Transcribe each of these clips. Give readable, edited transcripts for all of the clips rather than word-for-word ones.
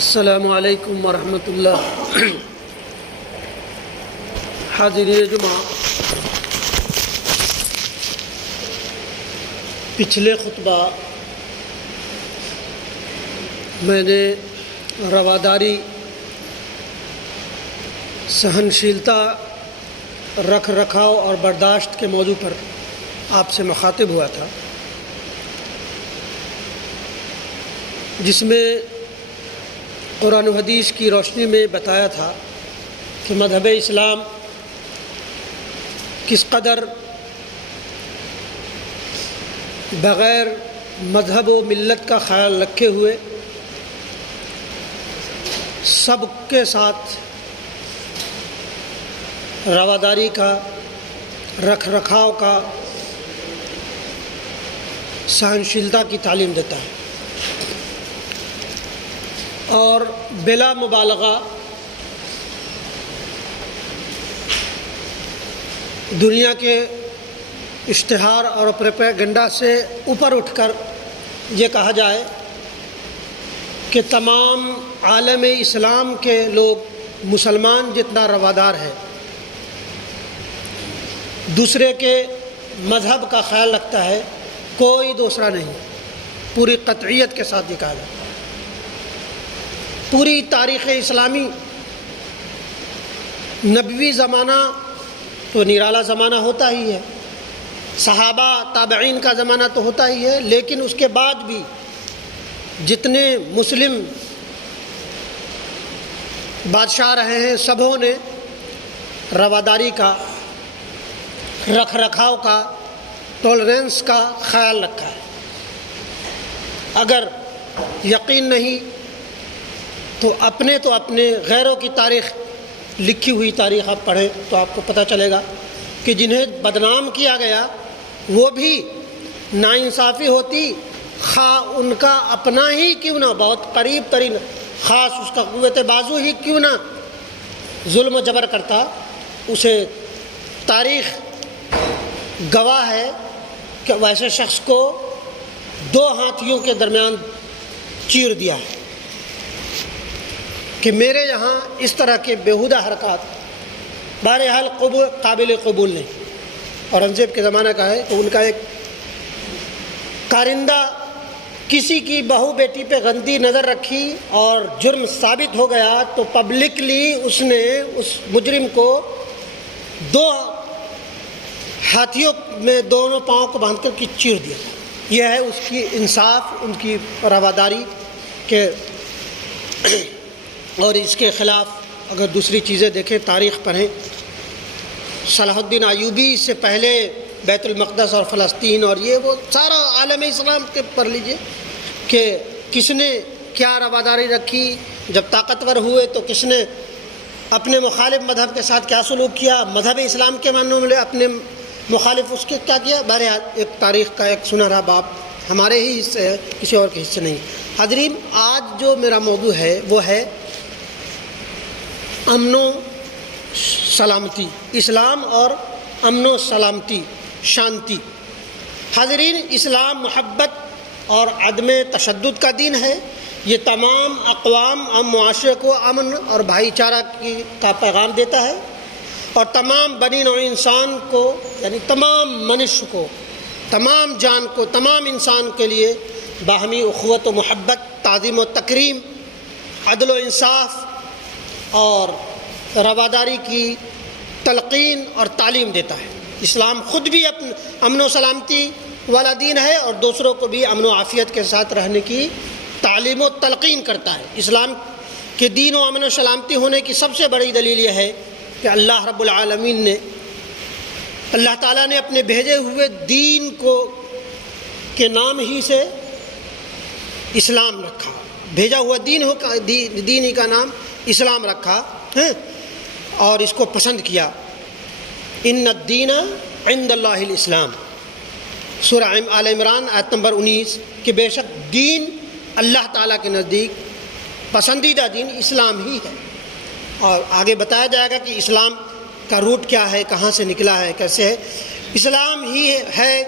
السلام علیکم ورحمۃ اللہ۔ حاضرین جمعہ، پچھلے خطبہ میں نے رواداری، سہنشیلتا، رکھ رکھاؤ اور برداشت کے موضوع پر آپ سے مخاطب ہوا تھا، جس میں قرآن و حدیث کی روشنی میں بتایا تھا کہ مذہب اسلام کس قدر بغیر مذہب و ملت کا خیال رکھے ہوئے سب کے ساتھ رواداری کا، رکھ رکھاؤ کا، سہنشیلتا کی تعلیم دیتا ہے، اور بلا مبالغہ دنیا کے اشتہار اور پروپیگنڈا سے اوپر اٹھ کر یہ کہا جائے کہ تمام عالم اسلام کے لوگ مسلمان جتنا روادار ہے، دوسرے کے مذہب کا خیال رکھتا ہے، کوئی دوسرا نہیں، پوری قطعیت کے ساتھ یہ کہا جائے۔ پوری تاریخ اسلامی، نبوی زمانہ تو نرالا زمانہ ہوتا ہی ہے، صحابہ تابعین کا زمانہ تو ہوتا ہی ہے، لیکن اس کے بعد بھی جتنے مسلم بادشاہ رہے ہیں، سبوں نے رواداری کا، رکھ رکھاؤ کا، ٹالرنس کا خیال رکھا ہے۔ اگر یقین نہیں تو اپنے غیروں کی تاریخ، لکھی ہوئی تاریخ آپ پڑھیں تو آپ کو پتہ چلے گا کہ جنہیں بدنام کیا گیا وہ بھی ناانصافی ہوتی، خواہ ان کا اپنا ہی کیوں نہ، بہت قریب ترین، خاص اس کا قوت بازو ہی کیوں نہ ظلم و جبر کرتا، اسے تاریخ گواہ ہے کہ ویسے شخص کو 2 ہاتھیوں کے درمیان چیر دیا ہے۔ کہ میرے یہاں اس طرح کے بیہودہ حرکات بہرحال قابل قبول نہیں۔ اورنگزیب کے زمانہ کا ہے تو ان کا ایک کارندہ کسی کی بہو بیٹی پہ گندی نظر رکھی اور جرم ثابت ہو گیا تو پبلکلی اس نے اس مجرم کو 2 ہاتھیوں میں دونوں پاؤں کو باندھ کر چیر دیا۔ یہ ہے اس کی انصاف، ان کی رواداری کے، اور اس کے خلاف اگر دوسری چیزیں دیکھیں، تاریخ پڑھیں، صلاح الدین ایوبی سے پہلے بیت المقدس اور فلسطین اور یہ وہ سارا عالم اسلام کے پڑھ لیجئے کہ کس نے کیا رواداری رکھی، جب طاقتور ہوئے تو کس نے اپنے مخالف مذہب کے ساتھ کیا سلوک کیا، مذہب اسلام کے معنوں میں اپنے مخالف اس کے کیا کیا۔ بہرحال ایک تاریخ کا ایک سنہرا باب ہمارے ہی حصے ہے، کسی اور کے حصے نہیں۔ حاضرین، آج جو میرا موضوع ہے وہ ہے امن و سلامتی، اسلام اور امن و سلامتی، شانتی۔ حاضرین، اسلام محبت اور عدم تشدد کا دین ہے۔ یہ تمام اقوام اور معاشرے کو امن اور بھائی چارہ کا پیغام دیتا ہے، اور تمام بنی نوع انسان کو، یعنی تمام منش کو، تمام جان کو، تمام انسان کے لیے باہمی اخوت و محبت، تعظیم و تکریم، عدل و انصاف اور رواداری کی تلقین اور تعلیم دیتا ہے۔ اسلام خود بھی امن و سلامتی والا دین ہے اور دوسروں کو بھی امن و عافیت کے ساتھ رہنے کی تعلیم و تلقین کرتا ہے۔ اسلام کے دین و امن و سلامتی ہونے کی سب سے بڑی دلیل یہ ہے کہ اللہ رب العالمین نے، اللہ تعالیٰ نے اپنے بھیجے ہوئے دین کو کے نام ہی سے اسلام رکھا، بھیجا ہوا دین ہی کا نام اسلام رکھا ہے، اور اس کو پسند کیا۔ ان الدین عند اللہ الاسلام، سورہ آل عمران آیت نمبر 19، کہ بے شک دین اللہ تعالیٰ کے نزدیک پسندیدہ دین اسلام ہی ہے۔ اور آگے بتایا جائے گا کہ اسلام کا روٹ کیا ہے، کہاں سے نکلا ہے، کیسے ہے۔ اسلام ہی ہے۔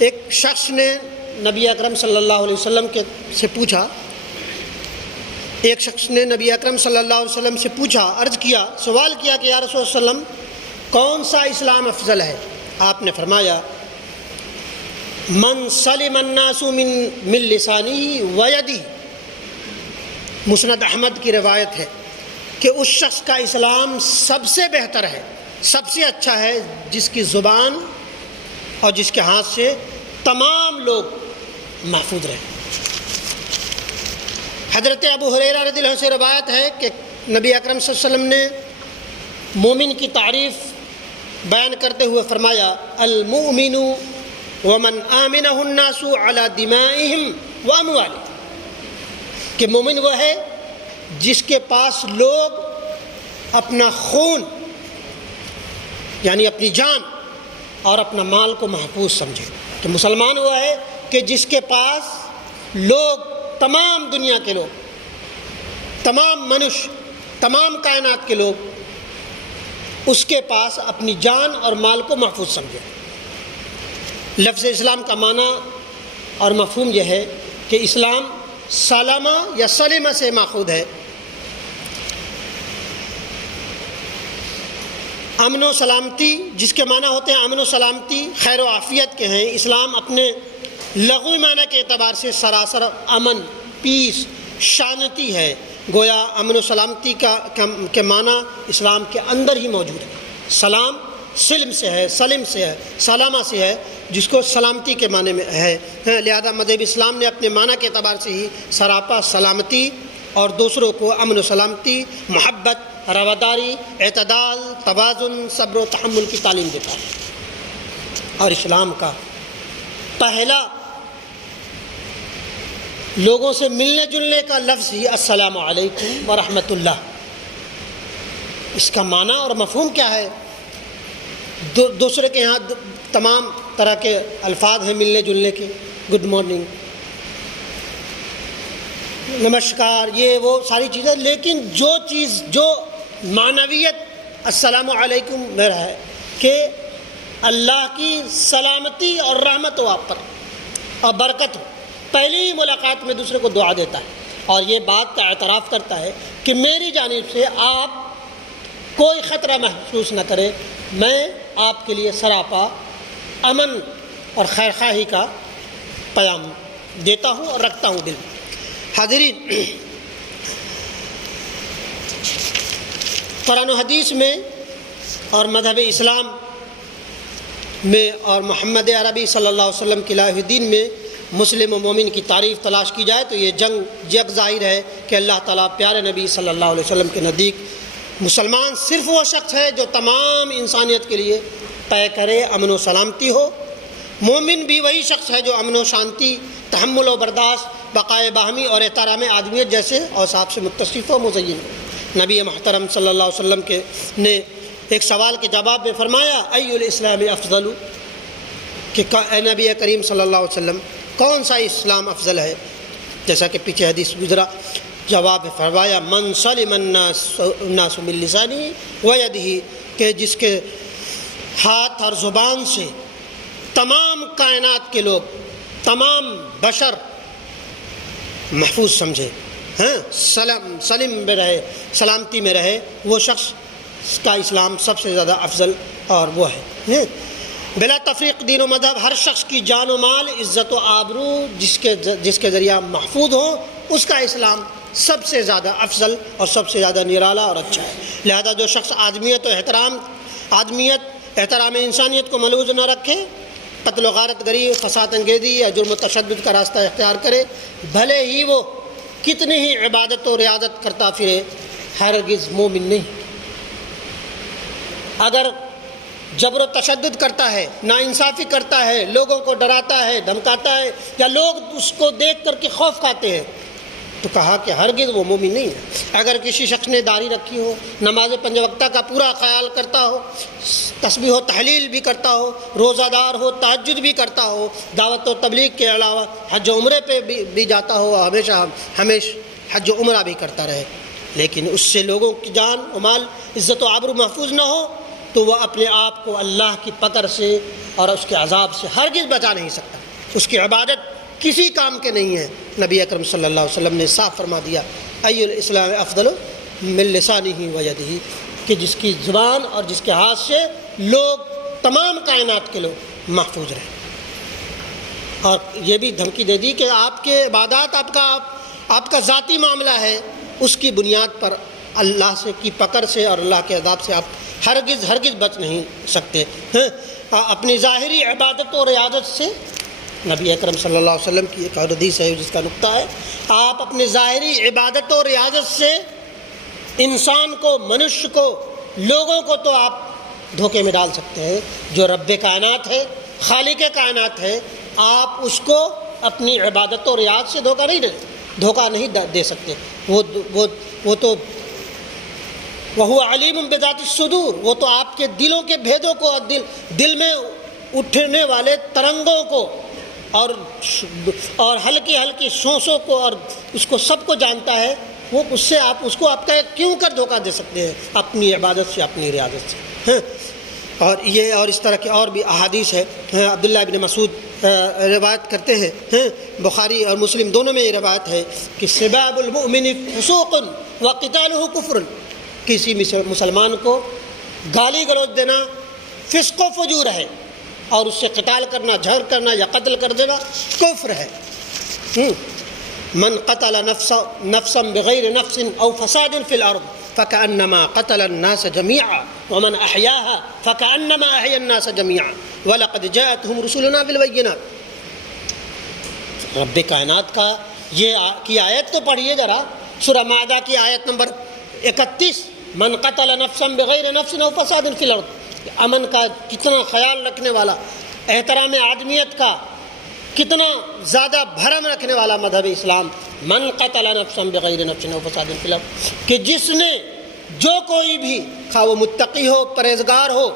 ایک شخص نے نبی اکرم صلی اللہ علیہ وسلم سے پوچھا ایک شخص نے نبی اکرم صلی اللہ علیہ وسلم سے پوچھا، عرض کیا، سوال کیا کہ یا رسول اللہ صلی اللہ علیہ وسلم کون سا اسلام افضل ہے؟ آپ نے فرمایا من سلم الناس من لسانه ویدہ۔ مسند احمد کی روایت ہے کہ اس شخص کا اسلام سب سے بہتر ہے، سب سے اچھا ہے، جس کی زبان اور جس کے ہاتھ سے تمام لوگ محفوظ رہیں۔ حضرت ابو ہریرہ رضی اللہ عنہ سے روایت ہے کہ نبی اکرم صلی اللہ علیہ وسلم نے مومن کی تعریف بیان کرتے ہوئے فرمایا المؤمن ومن آمنہ الناس علی دمائہم واموالہم، کہ مومن وہ ہے جس کے پاس لوگ اپنا خون یعنی اپنی جان اور اپنا مال کو محفوظ سمجھے۔ کہ مسلمان وہ ہے کہ جس کے پاس لوگ، تمام دنیا کے لوگ، تمام منش، تمام کائنات کے لوگ اس کے پاس اپنی جان اور مال کو محفوظ سمجھے۔ لفظ اسلام کا معنی اور مفہوم یہ ہے کہ اسلام سلامہ یا سلمہ سے ماخوذ ہے۔ امن و سلامتی، جس کے معنی ہوتے ہیں امن و سلامتی، خیر و عافیت کے ہیں۔ اسلام اپنے لغوی معنی کے اعتبار سے سراسر امن، پیس، شانتی ہے۔ گویا امن و سلامتی کے معنی اسلام کے اندر ہی موجود ہے۔ سلام سلم سے ہے، سلم سے ہے، سلامہ سے ہے، جس کو سلامتی کے معنی میں ہے۔ لہذا مذہب اسلام نے اپنے معنی کے اعتبار سے ہی سراپا سلامتی اور دوسروں کو امن و سلامتی، محبت، رواداری، اعتدال، توازن، صبر و تحمل کی تعلیم دیتا ہے۔ اور اسلام کا پہلا لوگوں سے ملنے جلنے کا لفظ ہی السلام علیکم ورحمۃ اللہ۔ اس کا معنی اور مفہوم کیا ہے؟ دوسرے کے یہاں تمام طرح کے الفاظ ہیں ملنے جلنے کے، گڈ مارننگ، نمسکار، یہ وہ ساری چیزیں، لیکن جو چیز، جو معنویت السلام علیکم میں ہے کہ اللہ کی سلامتی اور رحمت ہو آپ پر اور برکت ہو، پہلی ملاقات میں دوسرے کو دعا دیتا ہے اور یہ بات کا اعتراف کرتا ہے کہ میری جانب سے آپ کوئی خطرہ محسوس نہ کرے، میں آپ کے لیے سراپا امن اور خیرخواہی کا پیام دیتا ہوں اور رکھتا ہوں دل میں۔ حاضرین، قرآن و حدیث میں اور مذہب اسلام میں اور محمد عربی صلی اللہ علیہ وسلم کی لائحہ دین میں مسلم و مومن کی تعریف تلاش کی جائے تو یہ جگ ظاہر ہے کہ اللہ تعالیٰ پیارے نبی صلی اللہ علیہ وسلم کے نزدیک مسلمان صرف وہ شخص ہے جو تمام انسانیت کے لیے طے کرے امن و سلامتی ہو۔ مومن بھی وہی شخص ہے جو امن و شانتی، تحمل و برداشت، بقائے باہمی اور احترام آدمیت جیسے اوصاف سے متصف و مزین ہو۔ نبی محترم صلی اللہ علیہ وسلم نے ایک سوال کے جواب میں فرمایا ای الاسلام افضل، کہ اے نبی کریم صلی اللہ علیہ وسلم کون سا اسلام افضل ہے؟ جیسا کہ پیچھے حدیث گزرا، جواب میں فرمایا من سلم الناس من لسانہ ویدہ، کہ جس کے ہاتھ اور زبان سے تمام کائنات کے لوگ، تمام بشر محفوظ سمجھے، سلم میں رہے، سلامتی میں رہے، وہ شخص کا اسلام سب سے زیادہ افضل اور وہ ہے۔ بلا تفریق دین و مذہب ہر شخص کی جان و مال، عزت و آبرو جس کے ذریعہ محفوظ ہو، اس کا اسلام سب سے زیادہ افضل اور سب سے زیادہ نرالا اور اچھا ہے۔ لہذا جو شخص آدمیت و احترام انسانیت کو ملوث نہ رکھے، قتل و غارت گری، فساد انگیزی یا جرم و تشدد کا راستہ اختیار کرے، بھلے ہی وہ کتنی ہی عبادت و ریاضت کرتا پھرے، ہرگز مومن نہیں۔ اگر جبر و تشدد کرتا ہے، ناانصافی کرتا ہے، لوگوں کو ڈراتا ہے، دھمکاتا ہے، یا لوگ اس کو دیکھ کر کے خوف کھاتے ہیں، تو کہا کہ ہرگز وہ مومن نہیں ہے۔ اگر کسی شخص نے داڑھی رکھی ہو، نماز 5 وقتہ کا پورا خیال کرتا ہو، تسبیح و تحلیل بھی کرتا ہو، روزہ دار ہو، تہجد بھی کرتا ہو، دعوت و تبلیغ کے علاوہ حج و عمرے پہ بھی جاتا ہو، ہمیشہ حج و عمرہ بھی کرتا رہے، لیکن اس سے لوگوں کی جان و مال، عزت و آبرو محفوظ نہ ہو، تو وہ اپنے آپ کو اللہ کی پکڑ سے اور اس کے عذاب سے ہرگز بچا نہیں سکتا۔ اس کی عبادت کسی کام کے نہیں ہے۔ نبی اکرم صلی اللہ علیہ وسلم نے صاف فرما دیا ای الاسلام افضل من لسانہ و یدہ، کہ جس کی زبان اور جس کے ہاتھ سے لوگ، تمام کائنات کے لوگ محفوظ رہیں۔ اور یہ بھی دھمکی دے دی کہ آپ کے عبادات، آپ کا ذاتی معاملہ ہے، اس کی بنیاد پر اللہ سے کی پکڑ سے اور اللہ کے عذاب سے آپ ہرگز بچ نہیں سکتے۔ اپنی ظاہری عبادت و ریاضت سے، نبی اکرم صلی اللہ علیہ وسلم کی ایک اور حدیث ہے جس کا نقطہ ہے، آپ اپنے ظاہری عبادت و ریاضت سے انسان کو، منشیہ کو، لوگوں کو تو آپ دھوکے میں ڈال سکتے ہیں۔ جو رب کائنات ہے، خالق کائنات ہے، آپ اس کو اپنی عبادت و ریاضت سے دھوکہ نہیں دے سکتے۔ وہ تو وہو علیم بذات الصدور، وہ تو آپ کے دلوں کے بھیدوں کو، دل میں اٹھنے والے ترنگوں کو اور ہلکی سانسوں کو، اور اس کو سب کو جانتا ہے۔ وہ اس سے آپ کا کیوں کر دھوکہ دے سکتے ہیں اپنی عبادت سے، اپنی ریاضت سے۔ اور اس طرح کے اور بھی احادیث ہے۔ عبداللہ ابن مسعود روایت کرتے ہیں، بخاری اور مسلم دونوں میں یہ روایت ہے کہ سباب المؤمن فسوق وقتالہ کفر، کسی مسلمان کو گالی گلوچ دینا فسق و فجور ہے، اور اس سے قتال کرنا، جھگڑ کرنا یا قتل کر دینا کفر ہے۔ من قتل نفسا بغیر نفس او فساد فی الارض فکأنما قتل الناس جميعا ومن احیاها فکأنما احیا الناس جميعا ولقد جاءتهم رسلنا بالبینات۔ رب کائنات کا یہ کی آیت تو پڑھیے ذرا، سورہ مائدہ کی آیت نمبر 31، من قتل نفسا بغیر نفس او فساد فی الارض۔ امن کا کتنا خیال رکھنے والا، احترام آدمیت کا کتنا زیادہ بھرم رکھنے والا مذہب اسلام۔ من قتل نفسا بغیر نفس او فساد فی الارض، کہ جس نے، جو کوئی بھی، خواہ وہ متقی ہو، پرہیزگار ہو،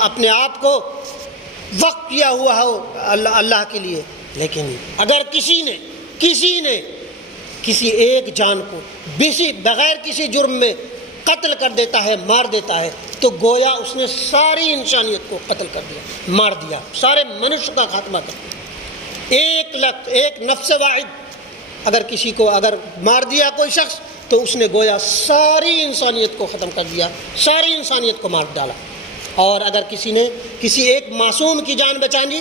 اپنے آپ کو وقف کیا ہوا ہو اللہ کے لیے، لیکن اگر کسی نے کسی ایک جان کو بغیر کسی جرم میں قتل کر دیتا ہے، مار دیتا ہے، تو گویا اس نے ساری انسانیت کو قتل کر دیا، مار دیا، سارے منشیہ کا خاتمہ کر دیا۔ ایک نفس واحد اگر کسی کو مار دیا کوئی شخص، تو اس نے گویا ساری انسانیت کو ختم کر دیا، ساری انسانیت کو مار ڈالا۔ اور اگر کسی نے کسی ایک معصوم کی جان بچانی،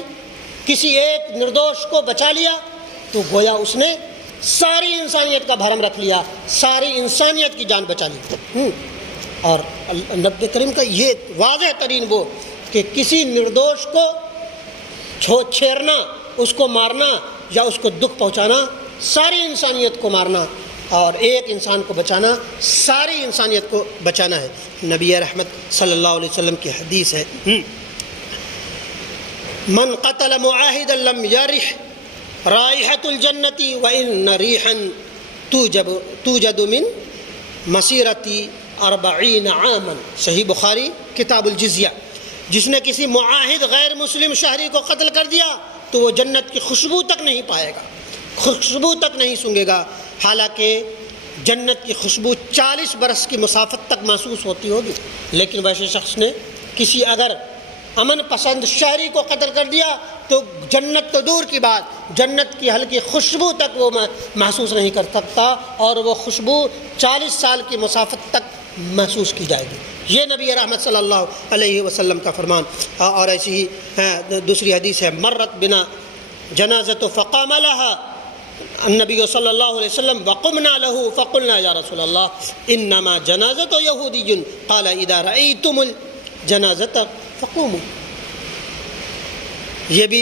کسی ایک نردوش کو بچا لیا، تو گویا اس نے ساری انسانیت کا بھرم رکھ لیا، ساری انسانیت کی جان بچا لی۔ اور نبی کریم کا یہ واضح ترین وہ کہ کسی نردوش کو چھیڑنا، اس کو مارنا یا اس کو دکھ پہنچانا، ساری انسانیت کو مارنا، اور ایک انسان کو بچانا، ساری انسانیت کو بچانا ہے۔ نبی رحمت صلی اللہ علیہ وسلم کی حدیث ہے، من قتل معاہدا لم یرح رائحۃ الجنۃ وان ریحا توجد من مسیرۃ 40 عاما۔ صحیح بخاری کتاب الجزیہ۔ جس نے کسی معاہد غیر مسلم شہری کو قتل کر دیا تو وہ جنت کی خوشبو تک نہیں پائے گا، خوشبو تک نہیں سونگے گا، حالانکہ جنت کی خوشبو 40 برس کی مسافت تک محسوس ہوتی ہوگی، لیکن ویسے شخص نے کسی اگر امن پسند شہری کو قتل کر دیا تو جنت تو دور کی بات، جنت کی ہلکی خوشبو تک وہ محسوس نہیں کر سکتا، اور وہ خوشبو 40 سال کی مسافت تک محسوس کی جائے گی۔ یہ نبی رحمت صلی اللہ علیہ وسلم کا فرمان۔ اور ایسی ہی دوسری حدیث ہے، مرت بنا جنازۃ فقام لها النبی صلی اللہ علیہ وسلم وقمنا له فقلنا یا رسول اللہ انما جنازۃ یہودی قال اذا رأیتم الجنازۃ فقوموا۔ یہ بھی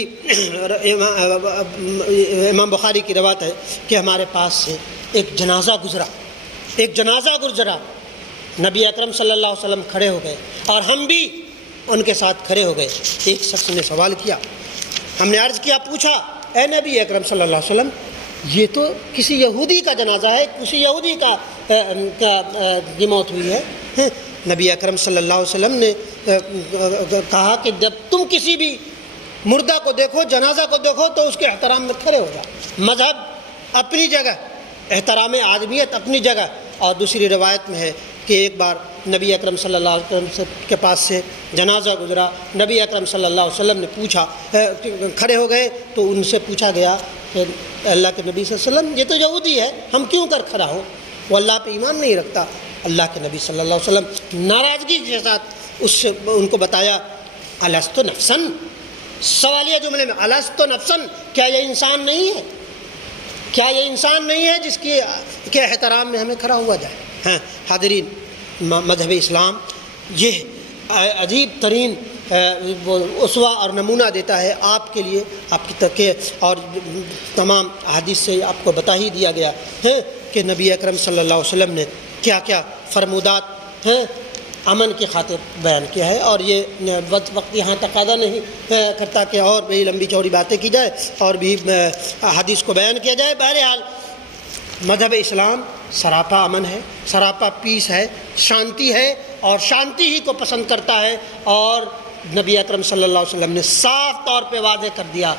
امام بخاری کی روایت ہے کہ ہمارے پاس سے ایک جنازہ گزرا، نبی اکرم صلی اللہ علیہ وسلم کھڑے ہو گئے اور ہم بھی ان کے ساتھ کھڑے ہو گئے۔ ایک شخص نے سوال کیا، ہم نے عرض کیا، پوچھا، اے نبی اکرم صلی اللہ علیہ وسلم، یہ تو کسی یہودی کا جنازہ ہے، کسی یہودی کا موت ہوئی ہے۔ نبی اکرم صلی اللہ علیہ وسلم نے کہا کہ جب تم کسی بھی مردہ کو دیکھو، جنازہ کو دیکھو، تو اس کے احترام میں کھڑے ہو جاؤ۔ مذہب اپنی جگہ، احترام آدمیت اپنی جگہ۔ اور دوسری روایت میں ہے کہ ایک بار نبی اکرم صلی اللہ علیہ وسلم کے پاس سے جنازہ گزرا، نبی اکرم صلی اللہ علیہ وسلم نے پوچھا، کھڑے ہو گئے تو ان سے پوچھا گیا کہ اللہ کے نبی صلی اللہ علیہ وسلم، یہ تو یہودی ہے، ہم کیوں کر کھڑا ہوں؟ وہ اللہ پہ ایمان نہیں رکھتا. اللہ کے نبی صلی اللہ علیہ وسلم ناراضگی کے ساتھ اس سے ان کو بتایا الست نفسن، سوالیہ جملے میں الست نفسن، کیا یہ انسان نہیں ہے؟ کیا یہ انسان نہیں ہے جس کے احترام میں ہمیں کھڑا ہوا جائے؟ ہاں حاضرین، مذہب اسلام یہ عجیب ترین اسوہ اور نمونہ دیتا ہے آپ کے لیے، آپ کی ترقی، اور تمام احادیث سے آپ کو بتا ہی دیا گیا ہے کہ نبی اکرم صلی اللہ علیہ وسلم نے کیا کیا فرمودات ہیں امن کی خاطر بیان کیا ہے. اور یہ وقت یہاں تقاضا نہیں کرتا کہ اور بھی لمبی چوڑی باتیں کی جائے اور بھی حدیث کو بیان کیا جائے. بہرحال مذہب اسلام سراپا امن ہے، سراپا پیس ہے، شانتی ہے، اور شانتی ہی کو پسند کرتا ہے. اور نبی اکرم صلی اللہ علیہ وسلم نے صاف طور پہ واضح کر دیا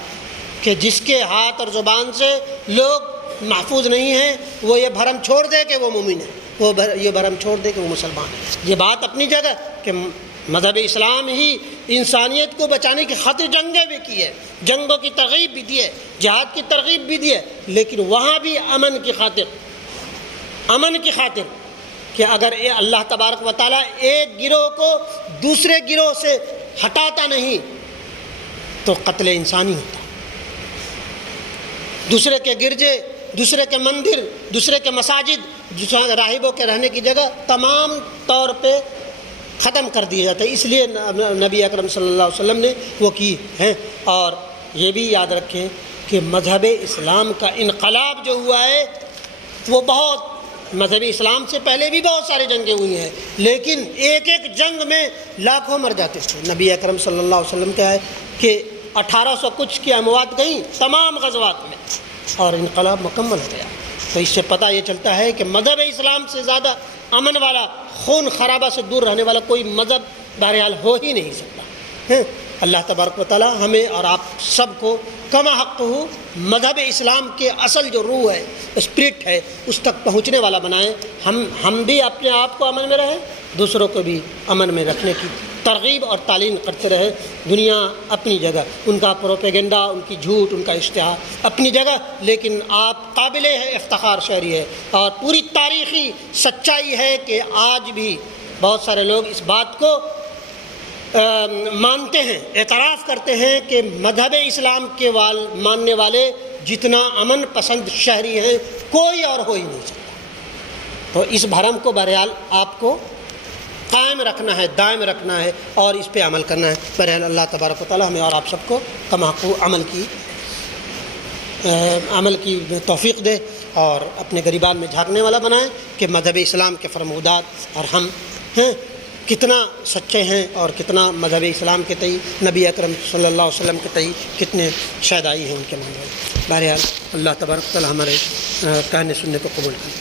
کہ جس کے ہاتھ اور زبان سے لوگ محفوظ نہیں ہیں وہ یہ بھرم چھوڑ دے کہ وہ مومن ہے، وہ یہ بھرم چھوڑ دے کہ وہ مسلمان ہے. یہ بات اپنی جگہ کہ مذہب اسلام ہی انسانیت کو بچانے کی خاطر جنگیں بھی کی ہے، جنگوں کی ترغیب بھی دی ہے، جہاد کی ترغیب بھی دی ہے، لیکن وہاں بھی امن کی خاطر کہ اگر اللہ تبارک و تعالیٰ ایک گروہ کو دوسرے گروہ سے ہٹاتا نہیں تو قتل انسانی ہوتا. دوسرے کے گرجے، دوسرے کے مندر، دوسرے کے مساجد، راہبوں کے رہنے کی جگہ تمام طور پہ ختم کر دیے جاتے ہیں. اس لیے نبی اکرم صلی اللہ علیہ وسلم نے وہ کی ہیں. اور یہ بھی یاد رکھیں کہ مذہب اسلام کا انقلاب جو ہوا ہے وہ بہت، مذہب اسلام سے پہلے بھی بہت ساری جنگیں ہوئی ہیں، لیکن ایک ایک جنگ میں لاکھوں مر جاتے تھے. نبی اکرم صلی اللہ علیہ وسلم کا ہے کہ 1800 کچھ کی اموات گئیں تمام غزوات میں، اور انقلاب مکمل ہو گیا. تو اس سے پتہ یہ چلتا ہے کہ مذہب اسلام سے زیادہ امن والا، خون خرابہ سے دور رہنے والا کوئی مذہب بہرحال ہو ہی نہیں سکتا. اللہ تبارک و تعالی ہمیں اور آپ سب کو کما حق ہو مذہب اسلام کے اصل جو روح ہے، اسپرٹ ہے، اس تک پہنچنے والا بنائیں. ہم بھی اپنے آپ کو امن میں رہیں، دوسروں کو بھی امن میں رکھنے کی ترغیب اور تعلیم کرتے رہے. دنیا اپنی جگہ، ان کا پروپیگنڈا، ان کی جھوٹ، ان کا اشتہار اپنی جگہ، لیکن آپ قابل افتخار شہری ہے. اور پوری تاریخی سچائی ہے کہ آج بھی بہت سارے لوگ اس بات کو مانتے ہیں، اعتراف کرتے ہیں کہ مذہب اسلام کے ماننے والے جتنا امن پسند شہری ہیں کوئی اور ہو ہی نہیں سکتا. تو اس بھرم کو بہرحال آپ کو قائم رکھنا ہے، دائم رکھنا ہے، اور اس پہ عمل کرنا ہے. بہرحال اللہ تبارک و تعالی ہمیں اور آپ سب کو کماقو عمل کی توفیق دے، اور اپنے گریبان میں جھانکنے والا بنائیں کہ مذہب اسلام کے فرمودات اور ہم کتنا سچے ہیں، اور کتنا مذہب اسلام کے تئیں، نبی اکرم صلی اللہ علیہ وسلم کے تئیں کتنے شیدائی ہیں ان کے ماننے. بہرحال اللہ تبارک و تعالی ہمارے کہنے سننے کو قبول کرے.